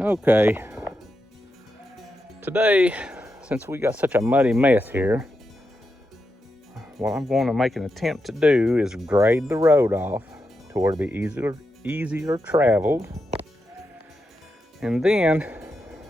Okay, today, since we got such a muddy mess here, what I'm going to make an attempt to do is grade the road off to where it'll be easier traveled. And then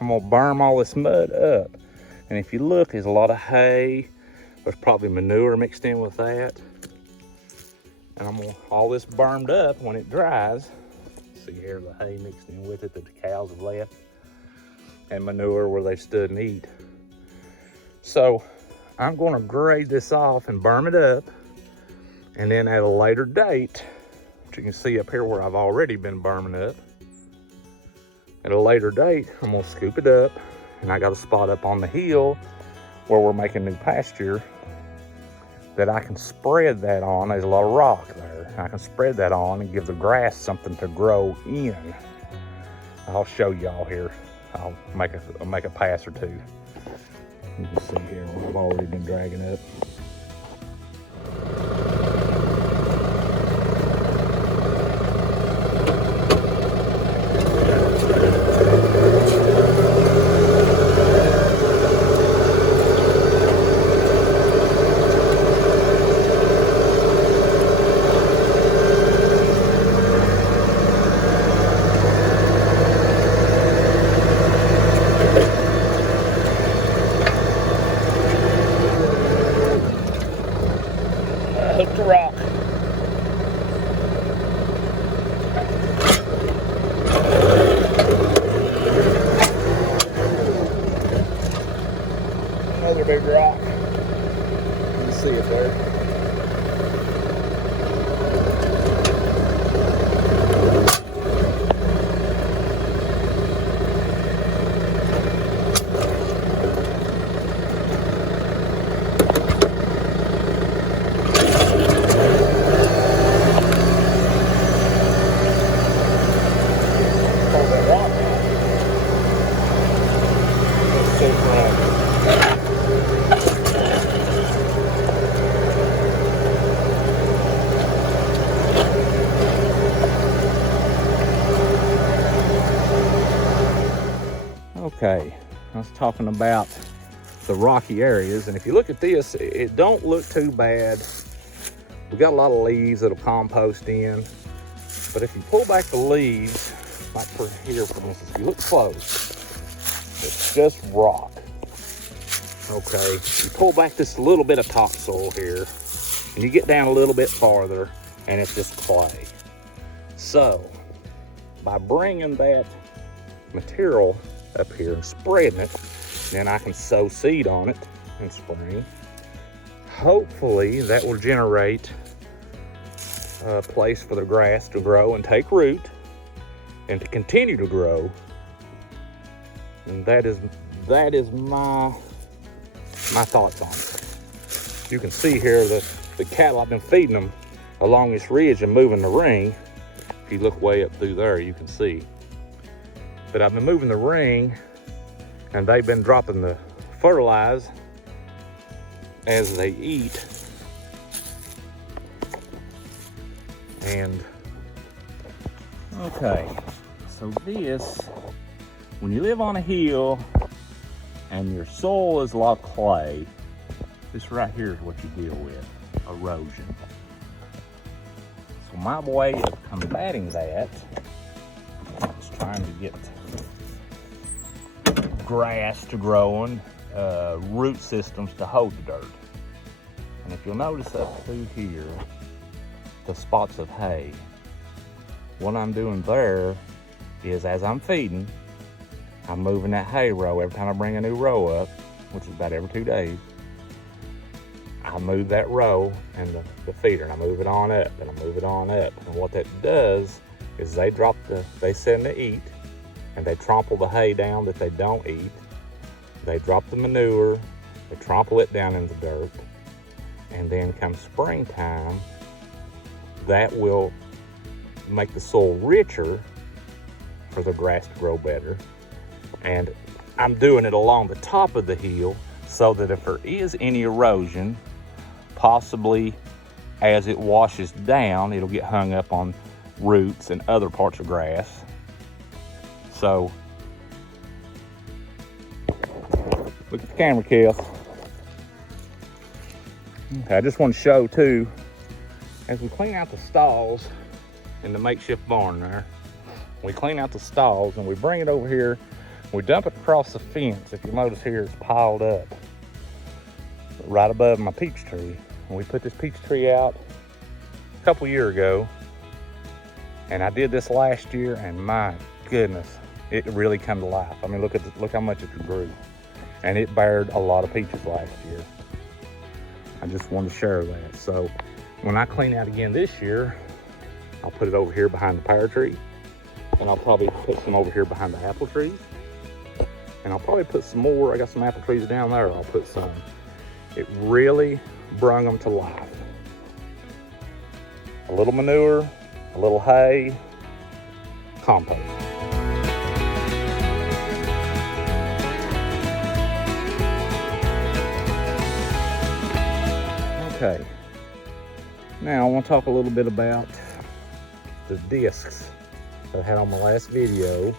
I'm gonna berm all this mud up. And if you look, there's a lot of hay. There's probably manure mixed in with that. And I'm gonna all this bermed up when it dries. See here, the hay mixed in with it that the cows have left, and manure where they stood and eat. So I'm gonna grade this off and berm it up. And then at a later date, which you can see up here where I've already been berming up, at a later date, I'm gonna scoop it up, and I got a spot up on the hill where we're making new pasture that I can spread that on. There's a lot of rock there. I can spread that on and give the grass something to grow in. I'll show y'all here. I'll make a pass or two. You can see here where I've already been dragging up. Hook the rock. Another big rock. You can see it there. Okay, I was talking about the rocky areas, and if you look at this, it don't look too bad. We got a lot of leaves that'll compost in, but if you pull back the leaves, like for here, for instance, if you look close, it's just rock. Okay, you pull back this little bit of topsoil here, and you get down a little bit farther, and it's just clay. So, by bringing that material up here and spreading it, then I can sow seed on it in spring. Hopefully that will generate a place for the grass to grow and take root and to continue to grow. And that is my thoughts on it. You can see here the cattle, I've been feeding them along this ridge and moving the ring. If you look way up through there, you can see. But I've been moving the ring, and they've been dropping the fertilizer as they eat. And okay, so this, when you live on a hill and your soil is a lot of clay, this right here is what you deal with, erosion. So my way of combating that is trying to get grass to growing, root systems to hold the dirt. And if you'll notice up through here, the spots of hay, what I'm doing there is, as I'm feeding, I'm moving that hay row. Every time I bring a new row up, which is about every 2 days, I move that row and the feeder, and I move it on up, and I move it on up. And what that does is they send to eat, and they trample the hay down that they don't eat. They drop the manure, they trample it down in the dirt, and then come springtime, that will make the soil richer for the grass to grow better. And I'm doing it along the top of the hill so that if there is any erosion, possibly as it washes down, it'll get hung up on roots and other parts of grass. So Look at the camera, Kev. Okay, I just want to show too, as we clean out the stalls in the makeshift barn there, we clean out the stalls and we bring it over here, we dump it across the fence. If you notice here, it's piled up right above my peach tree. And we put this peach tree out a couple years ago, and I did this last year, and my goodness, it really come to life. I mean, look how much it grew, and it bared a lot of peaches last year. I just wanted to share that. So when I clean out again this year, I'll put it over here behind the pear tree, and I'll probably put some over here behind the apple trees, and I'll probably put some more. I got some apple trees down there. I'll put some. It really brung them to life. A little manure, a little hay, compost. Okay, now I want to talk a little bit about the discs that I had on my last video.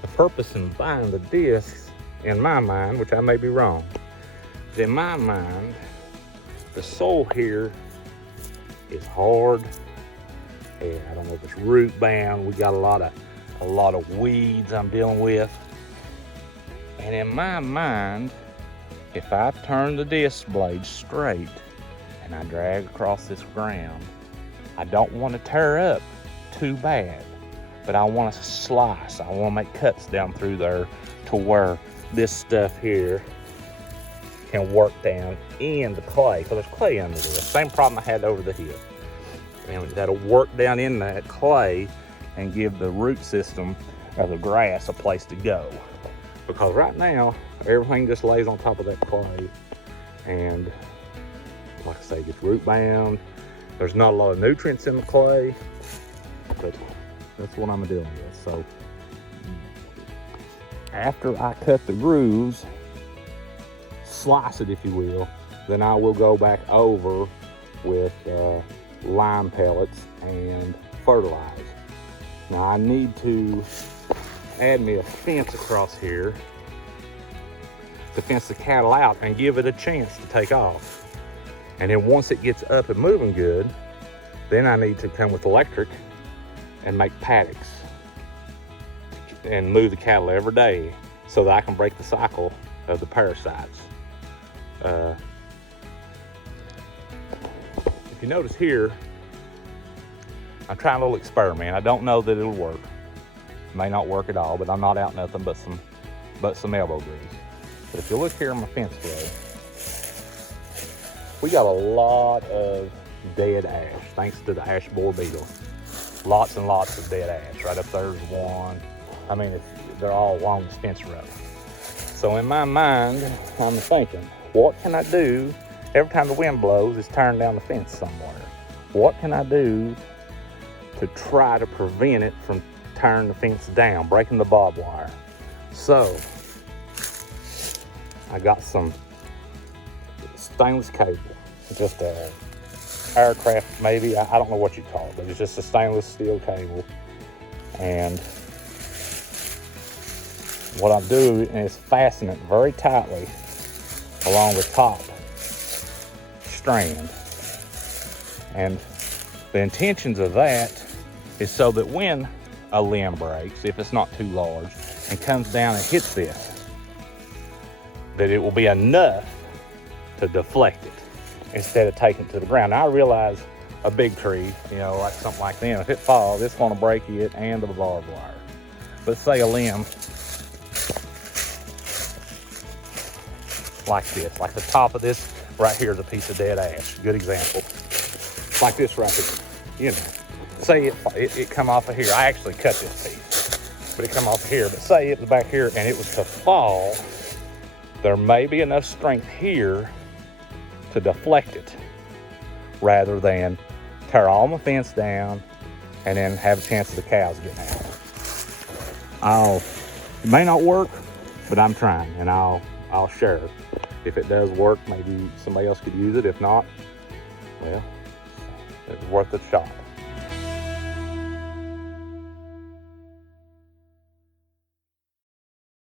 The purpose in buying the discs, in my mind, which I may be wrong, but in my mind, the soil here is hard, and I don't know if it's root bound. We got a lot of weeds I'm dealing with, and in my mind, if I turn the disc blade straight and I drag across this ground, I don't want to tear up too bad, but I want to slice. I want to make cuts down through there to where this stuff here can work down in the clay, because there's clay under this. Same problem I had over the hill. And that'll work down in that clay and give the root system of the grass a place to go. Because right now, everything just lays on top of that clay, and like I say, it gets root bound. There's not a lot of nutrients in the clay, but that's what I'm dealing with. So after I cut the grooves, slice it if you will, then I will go back over with lime pellets and fertilize. Now I need to add me a fence across here to fence the cattle out and give it a chance to take off. And then once it gets up and moving good, then I need to come with electric and make paddocks and move the cattle every day so that I can break the cycle of the parasites. If you notice here, I'm trying a little experiment. I don't know that it'll work. It may not work at all, but I'm not out nothing but some elbow grease. But if you look here on my fence row, we got a lot of dead ash, thanks to the ash borer beetle. Lots and lots of dead ash. Right up there's one. I mean, they're all along this fence row. So in my mind, I'm thinking, what can I do? Every time the wind blows, it's tearing down the fence somewhere. What can I do to try to prevent it from tearing the fence down, breaking the barbed wire? So I got some stainless cable, just a aircraft maybe, I don't know what you call it, but it's just a stainless steel cable. And what I do is fasten it very tightly along the top strand. And the intentions of that is so that when a limb breaks, if it's not too large, and comes down and hits this, that it will be enough to deflect it instead of taking it to the ground. Now I realize a big tree, like something like them, if it falls, it's going to break it and the barbed wire. But say a limb like this, like the top of this right here is a piece of dead ash. Good example. Like this right here. Say it come off of here. I actually cut this piece, but it come off of here. But say it was back here and it was to fall, there may be enough strength here to deflect it rather than tear all my fence down and then have a chance of the cows getting out. It may not work, but I'm trying, and I'll share it. If it does work, maybe somebody else could use it. If not, well, it's worth a shot.